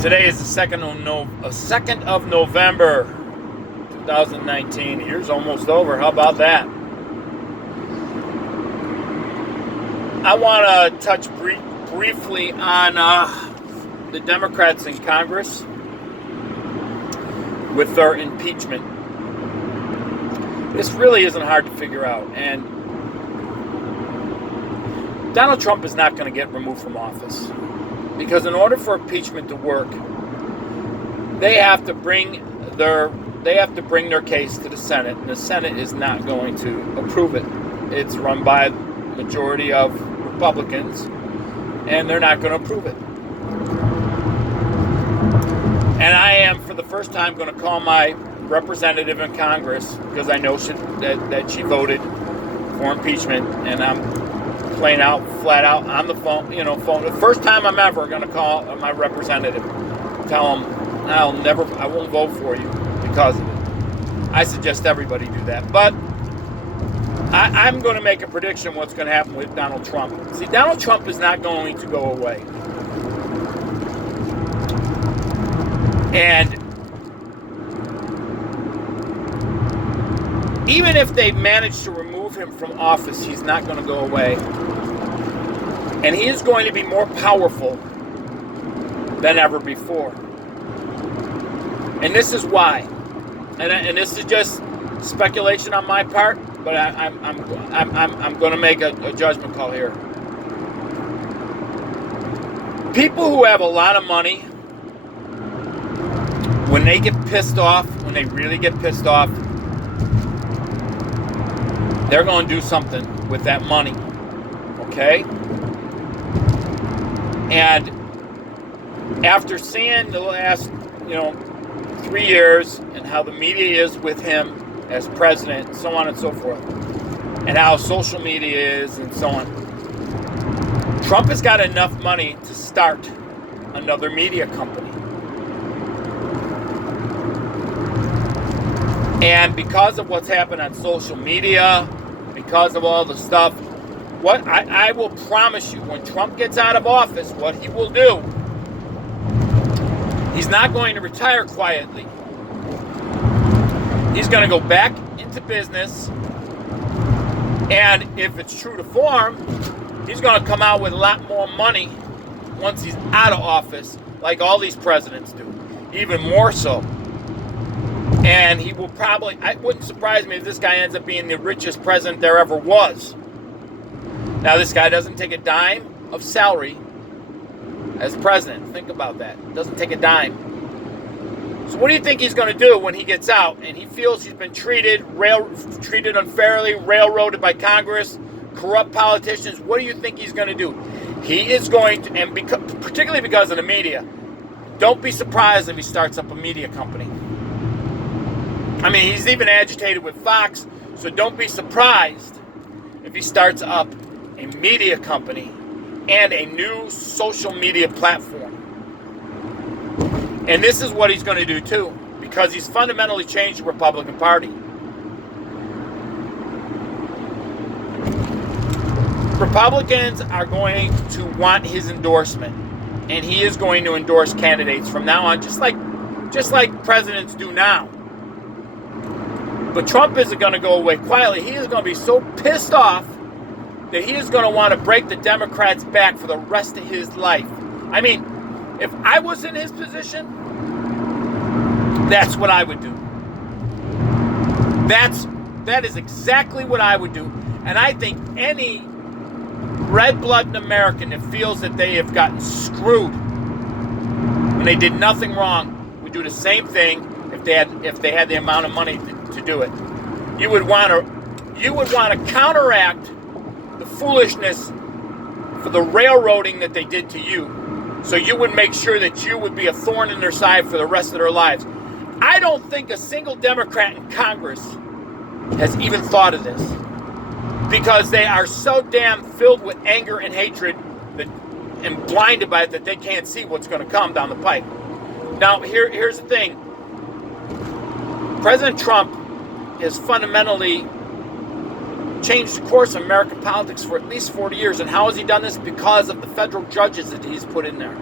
Today is the 2nd of November, 2019. The year's almost over. How about that? I want to touch briefly on the Democrats in Congress with their impeachment. This really isn't hard to figure out. And Donald Trump is not going to get removed from office. Because in order for impeachment to work, they have to bring their case to the Senate, and the Senate is not going to approve it. It's run by a majority of Republicans, and they're not going to approve it. And I am, for the first time, going to call my representative in Congress, because I know that she voted for impeachment, and I'm playing out flat out on the phone. The first time I'm ever going to call my representative, tell him I won't vote for you because of it. I suggest everybody do that. But I'm going to make a prediction what's going to happen with Donald Trump. See, Donald Trump is not going to go away. And even if they manage to remove him from office, he's not going to go away. And he is going to be more powerful than ever before. And this is why. And this is just speculation on my part, but I'm going to make a judgment call here. People who have a lot of money, when they get pissed off, when they really get pissed off, they're going to do something with that money. Okay? And after seeing the last, 3 years and how the media is with him as president, so on and so forth, and how social media is and so on, Trump has got enough money to start another media company. And because of what's happened on social media, because of all the stuff, what I will promise you, when Trump gets out of office, what he will do, he's not going to retire quietly. He's going to go back into business, and if it's true to form, he's going to come out with a lot more money once he's out of office, like all these presidents do, even more so. And he will probably, it wouldn't surprise me if this guy ends up being the richest president there ever was. Now, this guy doesn't take a dime of salary as president. Think about that. Doesn't take a dime. So what do you think he's going to do when he gets out and he feels he's been treated unfairly, railroaded by Congress, corrupt politicians? What do you think he's going to do? He is going to, and particularly because of the media, don't be surprised if he starts up a media company. I mean, he's even agitated with Fox, so don't be surprised if he starts up a media company and a new social media platform. And this is what he's going to do too, because he's fundamentally changed the Republican Party. Republicans are going to want his endorsement, and he is going to endorse candidates from now on, just like presidents do now. But Trump isn't going to go away quietly. He is going to be so pissed off that he is going to want to break the Democrats' back for the rest of his life. I mean, if I was in his position, that's what I would do. That is exactly what I would do. And I think any red-blooded American that feels that they have gotten screwed when they did nothing wrong would do the same thing if they had the amount of money to do it. You would want to counteract the foolishness for the railroading that they did to you. So you would make sure that you would be a thorn in their side for the rest of their lives. I don't think a single Democrat in Congress has even thought of this, because they are so damn filled with anger and hatred and blinded by it that they can't see what's going to come down the pike. Now, here's the thing. President Trump has fundamentally changed the course of American politics for at least 40 years. And how has he done this? Because of the federal judges that he's put in there.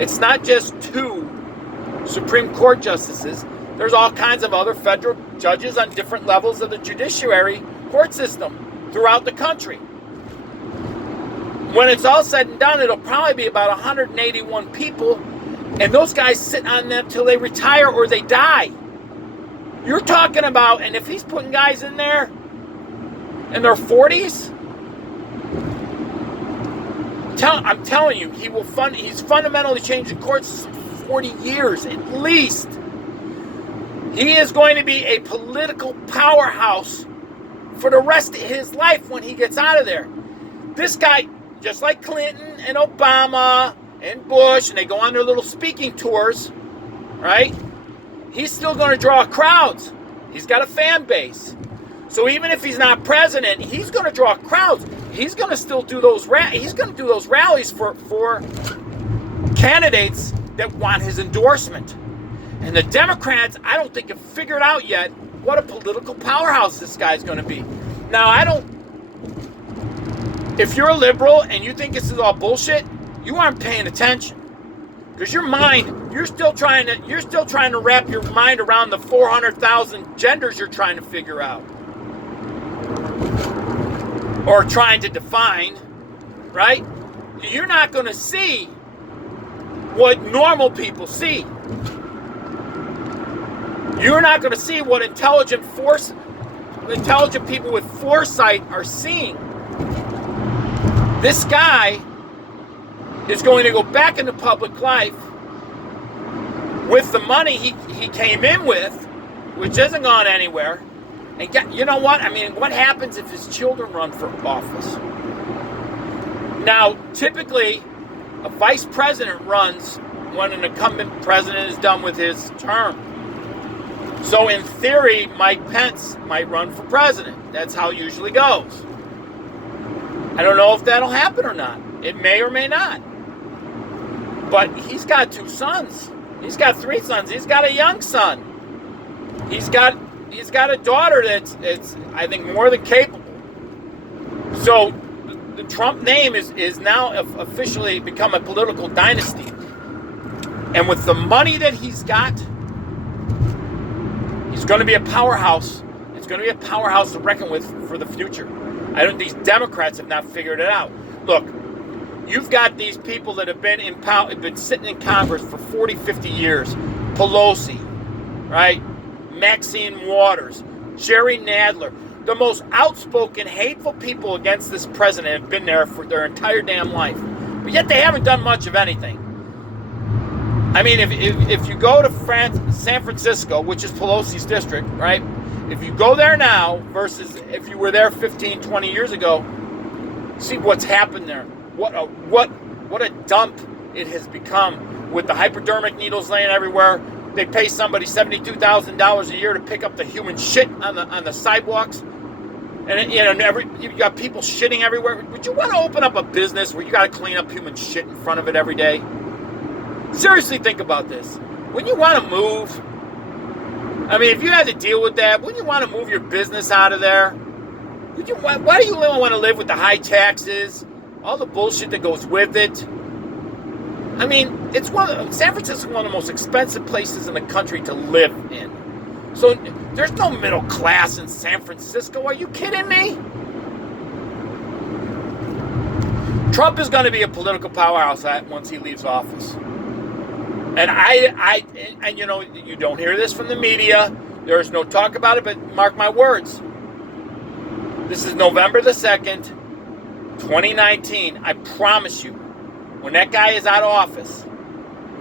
It's not just 2 Supreme Court justices. There's all kinds of other federal judges on different levels of the judiciary court system throughout the country. When it's all said and done, it'll probably be about 181 people, and those guys sit on them till they retire or they die. You're talking about, and if he's putting guys in there in their 40s, I'm telling you, he's fundamentally changed the court system for 40 years at least. He is going to be a political powerhouse for the rest of his life when he gets out of there. This guy, just like Clinton and Obama and Bush, and they go on their little speaking tours, right? He's still going to draw crowds. He's got a fan base. So even if he's not president, he's going to draw crowds. He's going to still do those rallies for candidates that want his endorsement. And the Democrats, I don't think, have figured out yet what a political powerhouse this guy's going to be. Now, if you're a liberal and you think this is all bullshit, you aren't paying attention. Because you're still trying to wrap your mind around the 400,000 genders you're trying to figure out. Or trying to define, right? You're not going to see what normal people see. You're not going to see what intelligent people with foresight are seeing. This guy is going to go back into public life with the money he came in with, which hasn't gone anywhere. And you know what? I mean, what happens if his children run for office? Now, typically, a vice president runs when an incumbent president is done with his term. So in theory, Mike Pence might run for president. That's how it usually goes. I don't know if that'll happen or not. It may or may not. But he's got 2 sons. He's got 3 sons. He's got a young son. He's got a daughter that's I think more than capable. So the Trump name is now officially become a political dynasty. And with the money that he's got, he's going to be a powerhouse. It's going to be a powerhouse to reckon with for the future. These Democrats have not figured it out. Look, you've got these people that have been sitting in Congress for 40, 50 years. Pelosi, right? Maxine Waters, Jerry Nadler. The most outspoken, hateful people against this president have been there for their entire damn life. But yet they haven't done much of anything. I mean, if you go to San Francisco, which is Pelosi's district, right? If you go there now versus if you were there 15, 20 years ago, see what's happened there. What a dump it has become with the hypodermic needles laying everywhere. They pay somebody $72,000 a year to pick up the human shit on the sidewalks. And you got people shitting everywhere. Would you want to open up a business where you got to clean up human shit in front of it every day? Seriously, think about this. When you want to move, I mean, if you had to deal with that, wouldn't you want to move your business out of there? Why do you want to live with the high taxes, all the bullshit that goes with it? I mean, San Francisco is one of the most expensive places in the country to live in. So there's no middle class in San Francisco. Are you kidding me? Trump is going to be a political powerhouse once he leaves office. And you know, you don't hear this from the media. There's no talk about it, but mark my words. This is November the 2nd, 2019. I promise you, when that guy is out of office,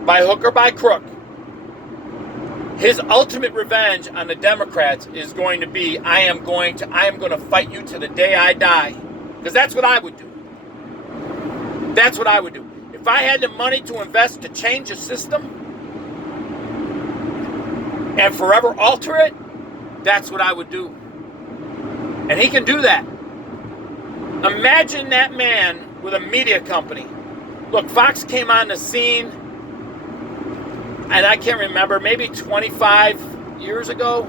by hook or by crook, his ultimate revenge on the Democrats is going to be, I am going to fight you to the day I die. Because that's what I would do. That's what I would do. If I had the money to invest to change a system and forever alter it, that's what I would do. And he can do that. Imagine that man with a media company. Look, Fox came on the scene, and I can't remember, maybe 25 years ago,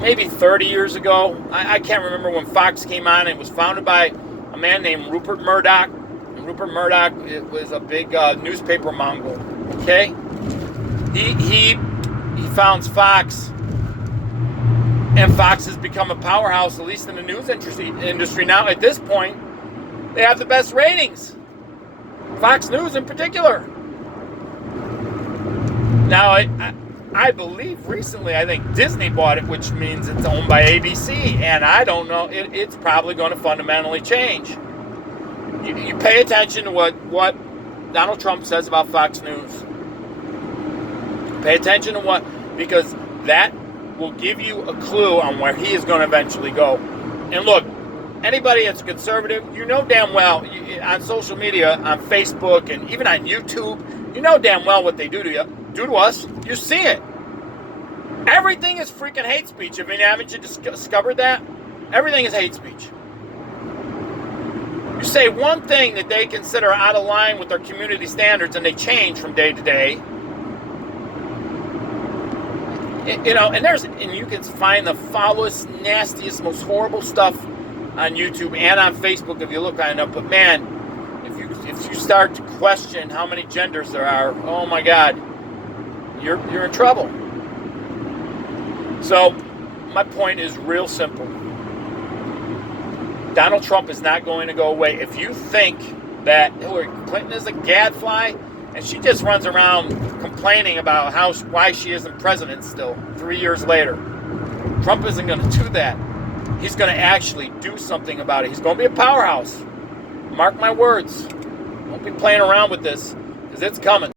maybe 30 years ago. I can't remember when Fox came on. It was founded by a man named Rupert Murdoch. Rupert Murdoch was a big newspaper mongol. Okay, he founds Fox, and Fox has become a powerhouse, at least in the news industry now. At this point, they have the best ratings. Fox News in particular. Now, I believe recently, I think Disney bought it, which means it's owned by ABC, and I don't know, it's probably going to fundamentally change. You pay attention to what Donald Trump says about Fox News. Pay attention to because that will give you a clue on where he is going to eventually go. And look, anybody that's a conservative, you know damn well, on social media, on Facebook, and even on YouTube, you know damn well what they do to us. You see it. Everything is freaking hate speech. I mean, haven't you discovered that? Everything is hate speech. You say one thing that they consider out of line with their community standards, and they change from day to day. And you can find the foulest, nastiest, most horrible stuff on YouTube and on Facebook if you look high enough. But man, if you start to question how many genders there are, oh my God, you're in trouble. So my point is real simple. Donald Trump is not going to go away. If you think that Hillary Clinton is a gadfly and she just runs around complaining about why she isn't president still 3 years later, Trump isn't going to do that. He's going to actually do something about it. He's going to be a powerhouse. Mark my words. Don't be playing around with this, because it's coming.